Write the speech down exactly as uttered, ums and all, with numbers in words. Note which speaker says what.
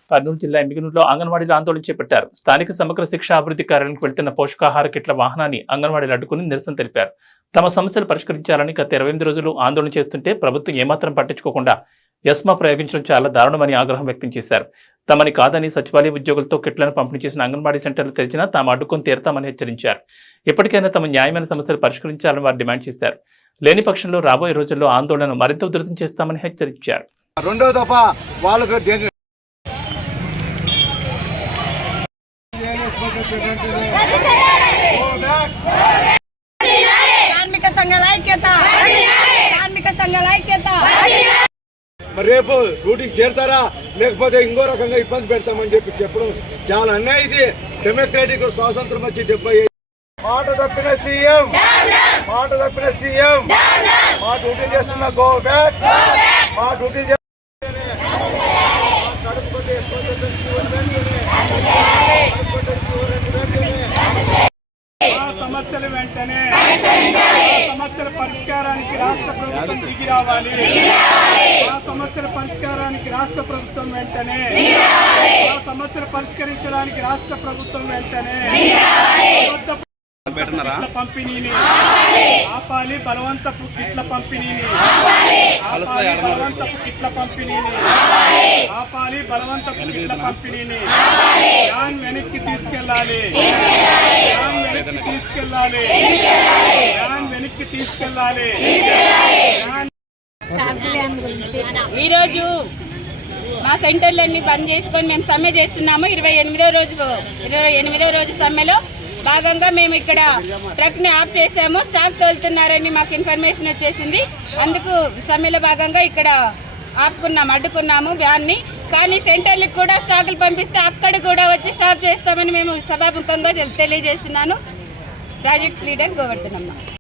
Speaker 1: కర్నూలు జిల్లా ఎమ్మిగనూరులో అంగన్వాడీలు ఆందోళన చేపట్టారు. స్థానిక సమగ్ర శిక్ష అభివృద్ధి కార్యాలయానికి వెళ్తున్న పోషకాహార కిట్ల వాహనాన్ని అంగన్వాడీలు అడ్డుకుని నిరసన తెలిపారు. తమ సమస్యలు పరిష్కరించాలని గత ఇరవై ఎనిమిది రోజులు ఆందోళన చేస్తుంటే ప్రభుత్వం ఏమాత్రం పట్టించుకోకుండా ఎస్మా ప్రయోగించడం చాలా దారుణమని ఆగ్రహం వ్యక్తం చేశారు. తమని కాదని సచివాలయ ఉద్యోగులతో కిట్లను పంపిణీ చేసిన అంగన్వాడీ సెంటర్లు తెరిచినా తాము అడ్డుకొని తీరతామని హెచ్చరించారు. ఎప్పటికైనా తమ న్యాయమైన సమస్యలు పరిష్కరించాలని వారు డిమాండ్ చేశారు. లేని పక్షంలో రాబోయే రోజుల్లో ఆందోళనను మరింత ఉధృతం చేస్తామని హెచ్చరించారు.
Speaker 2: రెండో దఫా వాళ్ళకు
Speaker 3: కార్మిక సంఘాల ఐక్యత కార్మిక సంఘాల ఐక్యత
Speaker 2: రేపు డ్యూటీకి చేరతారా లేకపోతే ఇంకో రకంగా ఇబ్బంది పెడతామని చెప్పి చెప్పడం చాలా అన్యాయం. ఇది డెమోక్రాటిక్ స్వాతంత్రం వచ్చి డెబ్బై మాట తప్పిన సీఎం మాట తప్పిన సీఎం మా డ్యూటీ చేస్తున్న గో బ్యాక్ మా డ్యూటీ
Speaker 4: సమస్యలు వెంటనే సమస్యల పరిష్కారానికి రాష్ట్ర ప్రభుత్వం దిగి రావాలి. ఆ సమస్యల పరిష్కారానికి రాష్ట్ర ప్రభుత్వం వెంటనే ఆ సమస్యలు పరిష్కరించడానికి రాష్ట్ర ప్రభుత్వం వెంటనే పంపిణీని ఆపాలి. బలవంతపు కిట్ల పంపిణీని ఆపాలి. బలవంతపు కిట్ల పంపిణీని ఆపాలి. బలవంతపు కిట్ల పంపిణీని యాన్ వెనక్కి తీసుకెళ్లాలి. యాన్ వెనక్కి తీసుకెళ్లాలి. యాన్ వెనక్కి తీసుకెళ్లాలి.
Speaker 3: ఈరోజు మా సెంటర్లన్నీ బంద్ చేసుకొని మేము సమ్మె చేస్తున్నాము. ఇరవై ఎనిమిదో రోజు ఇరవై ఎనిమిదో రోజు సమ్మెలో భాగంగా మేము ఇక్కడ ట్రక్ని ఆఫ్ చేసాము. స్టాక్ తోలుతున్నారని మాకు ఇన్ఫర్మేషన్ వచ్చేసింది. అందుకు సమ్మెలో భాగంగా ఇక్కడ ఆపుకున్నాము, అడ్డుకున్నాము వ్యాన్ని. కానీ సెంటర్లకు కూడా స్టాకులు పంపిస్తే అక్కడ కూడా వచ్చి స్టాప్ చేస్తామని మేము సభాముఖంగా తెలియజేస్తున్నాను. Project leader గోవర్ధనమ్మ.